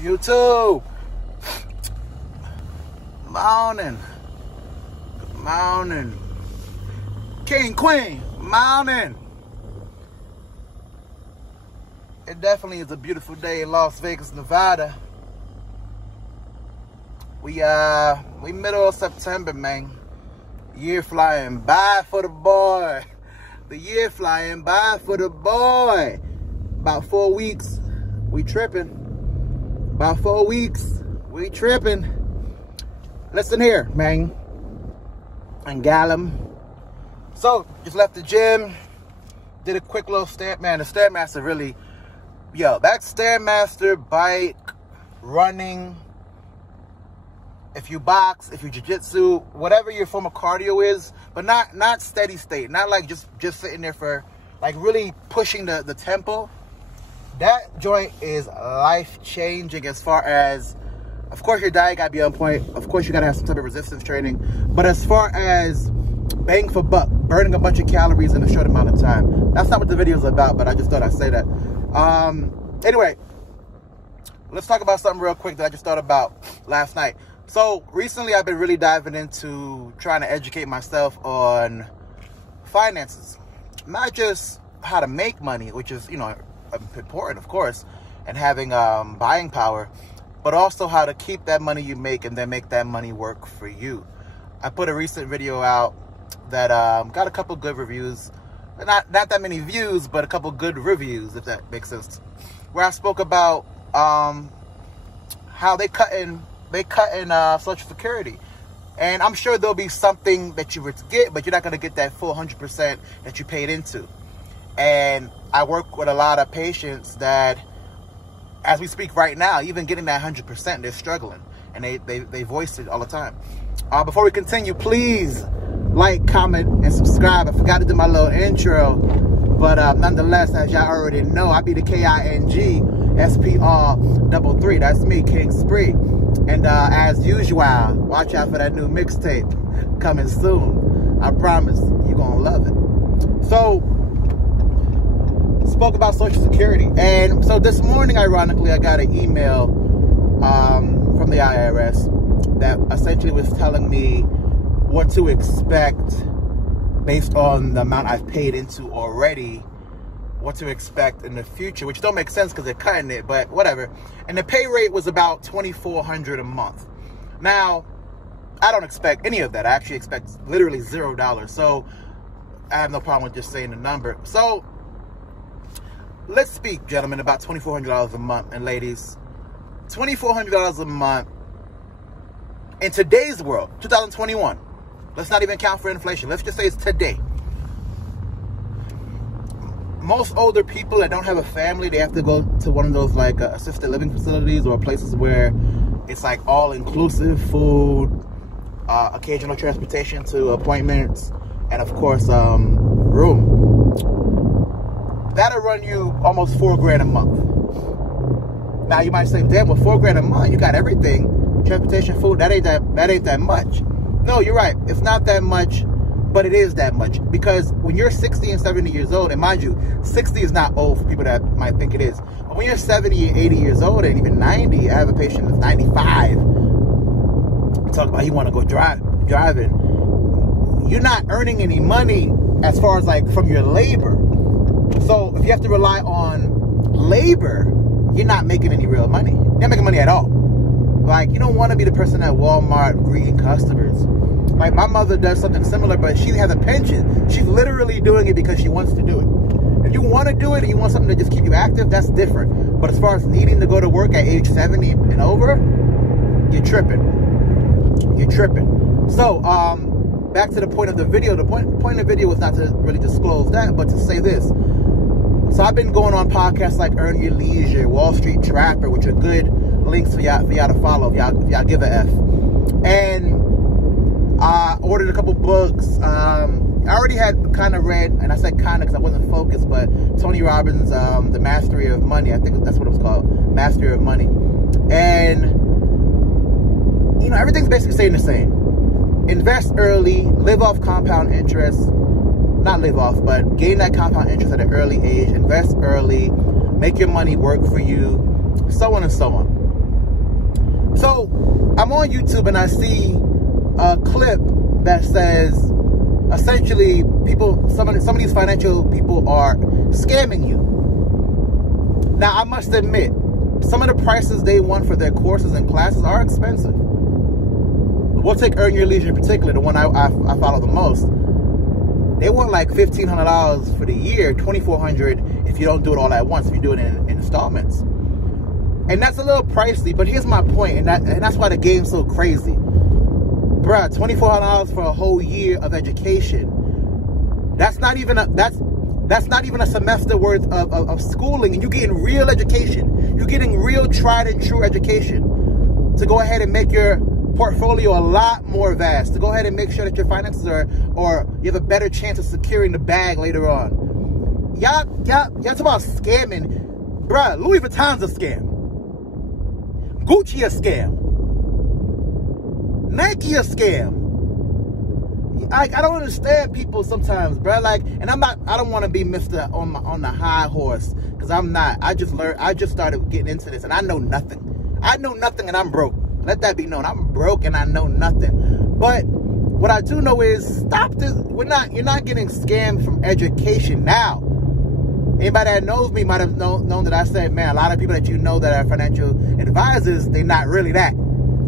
YouTube. Morning. Morning. King, Queen. Morning. It definitely is a beautiful day in Las Vegas, Nevada. We middle of September, man. Year flying by for the boy. The year flying by for the boy. About 4 weeks, we tripping. About 4 weeks, we tripping. Listen here, man. And Gallum. So, just left the gym. Did a quick little stand. Man, the Stairmaster really... Yo, that Stairmaster bike, running, if you box, if you jiu-jitsu, whatever your form of cardio is, but not steady state. Not like just sitting there for, like, really pushing the tempo. That joint is life-changing as far as, of course, your diet got to be on point. Of course, you got to have some type of resistance training. But as far as bang for buck, burning a bunch of calories in a short amount of time, that's not what the video is about, but I just thought I'd say that. Anyway, let's talk about something real quick that I just thought about last night. So, recently I've been really diving into trying to educate myself on finances. Not just how to make money, which is, you know, important, of course, and having buying power, but also how to keep that money you make and then make that money work for you. I put a recent video out that got a couple good reviews, not that many views, but a couple good reviews, if that makes sense, where I spoke about how they cut in Social Security. And I'm sure there'll be something that you would get, but you're not going to get that full 100% that you paid into. And I work with a lot of patients that, as we speak right now, even getting that 100%, they're struggling. And they voice it all the time. Before we continue, please like, comment, and subscribe. I forgot to do my little intro. But nonetheless, as y'all already know, I be the KINGSPR33. That's me, King Spree. And as usual, watch out for that new mixtape coming soon. I promise you're going to love it. So, spoke about Social Security. And so this morning, ironically, I got an email from the IRS that essentially was telling me what to expect based on the amount I've paid into already, what to expect in the future, which don't make sense because they're cutting it, but whatever. And the pay rate was about $2,400 a month. Now, I don't expect any of that. I actually expect literally $0. So I have no problem with just saying the number. So let's speak, gentlemen, about $2,400 a month, and ladies, $2,400 a month in today's world, 2021. Let's not even count for inflation. Let's just say it's today. Most older people that don't have a family, they have to go to one of those like assisted living facilities or places where it's like all-inclusive food, occasional transportation to appointments, and of course, room. That'll run you almost $4,000 a month. Now you might say, damn, with $4,000 a month, you got everything, transportation, food. That ain't that much. No, you're right. It's not that much, but it is that much. Because when you're 60 and 70 years old, and mind you, 60 is not old for people that might think it is. But when you're 70 and 80 years old, and even 90, I have a patient that's 95. Talk about he want to go driving. You're not earning any money as far as like from your labor. So if you have to rely on labor, you're not making any real money. You're not making money at all. Like, you don't want to be the person at Walmart greeting customers. Like, my mother does something similar, but she has a pension. She's literally doing it because she wants to do it. If you want to do it and you want something to just keep you active, that's different. But as far as needing to go to work at age 70 and over, you're tripping. You're tripping. So, back to the point of the video. The point of the video was not to really disclose that, but to say this. So I've been going on podcasts like Earn Your Leisure, Wall Street Trapper, which are good links for y'all to follow if y'all give a F. And I ordered a couple books. I already had kind of read, and I said kind of because I wasn't focused, but Tony Robbins' The Mastery of Money. I think that's what it was called, Mastery of Money. And, you know, everything's basically staying the same. Invest early, live off compound interest. Not live off, but gain that compound interest at an early age. Invest early, make your money work for you, so on and so on. So I'm on YouTube and I see a clip that says essentially some of these financial people are scamming you. Now I must admit, some of the prices they want for their courses and classes are expensive. We'll take Earn Your Leisure in particular, the one I follow the most. They want like $1,500 for the year, $2,400 if you don't do it all at once, if you do it in installments. And that's a little pricey, but here's my point, and that's why the game's so crazy. Bruh, $2,400 for a whole year of education. That's not even a semester worth of schooling, and you're getting real education. You're getting real tried and true education to go ahead and make your portfolio a lot more vast, to go ahead and make sure that your finances or you have a better chance of securing the bag later on. Y'all talk about scamming. Bruh, Louis Vuitton's a scam. Gucci a scam. Nike a scam. I don't understand people sometimes, bruh. Like, and I don't want to be Mr. on the high horse, because I'm not. I just started getting into this and I know nothing. I know nothing and I'm broke. Let that be known. I'm broke and I know nothing. But what I do know is, stop this. You're not getting scammed from education now. Anybody that knows me might have known that I said, man, a lot of people that you know that are financial advisors, they're not really that.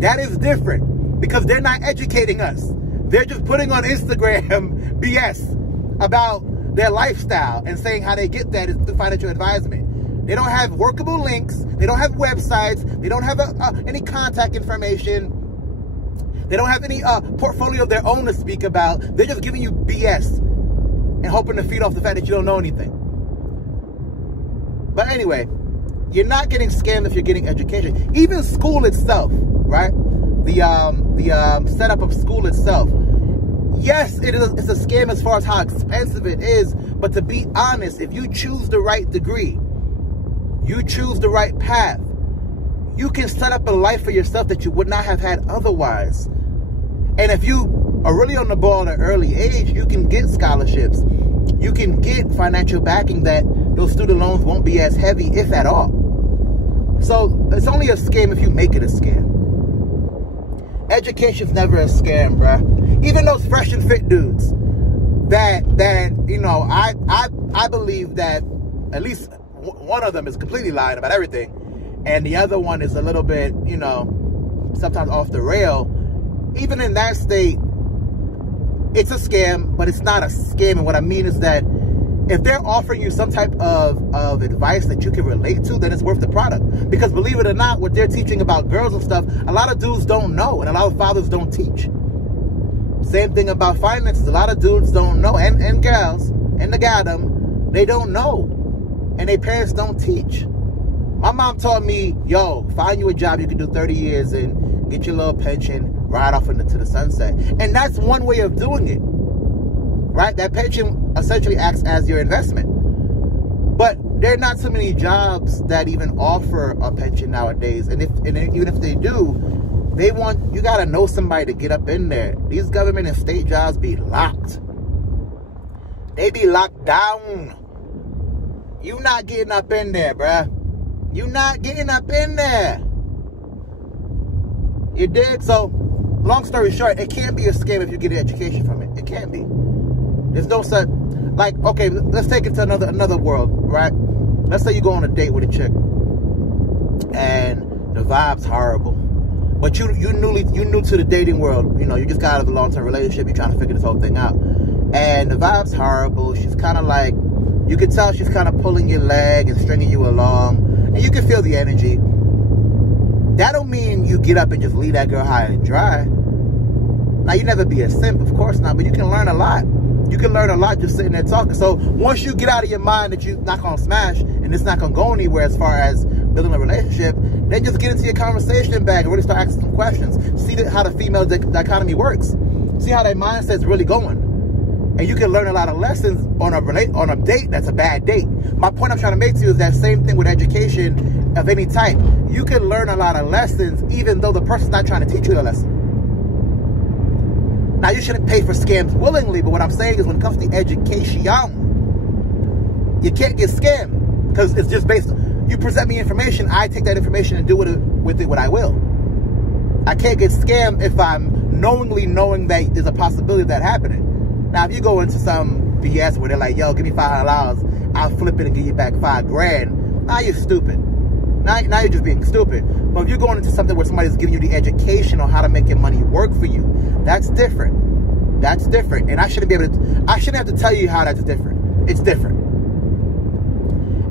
That is different, because they're not educating us. They're just putting on Instagram BS about their lifestyle and saying how they get that through financial advisement. They don't have workable links. They don't have websites. They don't have any contact information. They don't have any portfolio of their own to speak about. They're just giving you BS and hoping to feed off the fact that you don't know anything. But anyway, you're not getting scammed if you're getting education. Even school itself, right? The setup of school itself. Yes, it's a scam as far as how expensive it is. But to be honest, if you choose the right degree, you choose the right path, you can set up a life for yourself that you would not have had otherwise. And if you are really on the ball at an early age, you can get scholarships. You can get financial backing that those student loans won't be as heavy, if at all. So it's only a scam if you make it a scam. Education's never a scam, bruh. Even those fresh and fit dudes that you know, I believe that at least one of them is completely lying about everything, and the other one is a little bit, you know, sometimes off the rail. Even in that state, it's a scam, but it's not a scam. And what I mean is that if they're offering you some type of advice that you can relate to, then it's worth the product. Because believe it or not, what they're teaching about girls and stuff, a lot of dudes don't know, and a lot of fathers don't teach. Same thing about finances. A lot of dudes don't know, and gals, and the gadam, they don't know. And their parents don't teach. My mom taught me, yo, find you a job you can do 30 years and get your little pension, ride off into the sunset. And that's one way of doing it, right? That pension essentially acts as your investment. But there are not so many jobs that even offer a pension nowadays. And even if they do, you got to know somebody to get up in there. These government and state jobs be locked. They be locked down. You not getting up in there, bruh. You not getting up in there. You dig? So, long story short, it can't be a scam if you get an education from it. It can't be. There's no such, like, okay, let's take it to another world, right? Let's say you go on a date with a chick, and the vibe's horrible. But you new to the dating world. You know, you just got out of a long-term relationship. You're trying to figure this whole thing out. And the vibe's horrible. She's kind of like, you can tell she's kind of pulling your leg and stringing you along. And you can feel the energy. That don't mean you get up and just leave that girl high and dry. Now, you never be a simp, of course not. But you can learn a lot. You can learn a lot just sitting there talking. So once you get out of your mind that you're not going to smash and it's not going to go anywhere as far as building a relationship, then just get into your conversation bag and really start asking some questions. See how the female dichotomy works. See how their mindset's really going. And you can learn a lot of lessons on a date that's a bad date. My point I'm trying to make to you is that same thing with education of any type. You can learn a lot of lessons even though the person's not trying to teach you the lesson. Now, you shouldn't pay for scams willingly, but what I'm saying is when it comes to education, you can't get scammed because it's just based on, you present me information, I take that information and do with it what I will. I can't get scammed if I'm knowingly knowing that there's a possibility of that happening. Now, if you go into some BS where they're like, yo, give me $500, I'll flip it and give you back $5,000. Now you're stupid. Now you're just being stupid. But if you're going into something where somebody's giving you the education on how to make your money work for you, that's different. That's different. And I shouldn't have to tell you how that's different. It's different.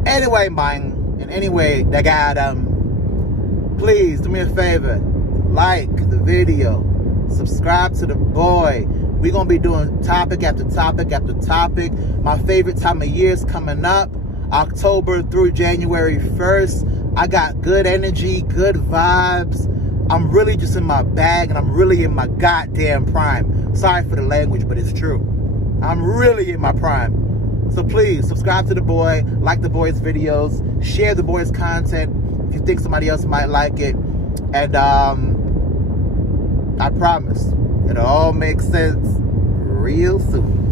Anyway, man, and anyway, that guy, please do me a favor. Like the video. Subscribe to the boy. We're going to be doing topic after topic after topic. My favorite time of year is coming up. October through January 1st. I got good energy, good vibes. I'm really just in my bag, and I'm really in my goddamn prime. Sorry for the language, but it's true. I'm really in my prime. So please, subscribe to the boy, like the boy's videos, share the boy's content if you think somebody else might like it. And I promise, it'll all make sense real soon.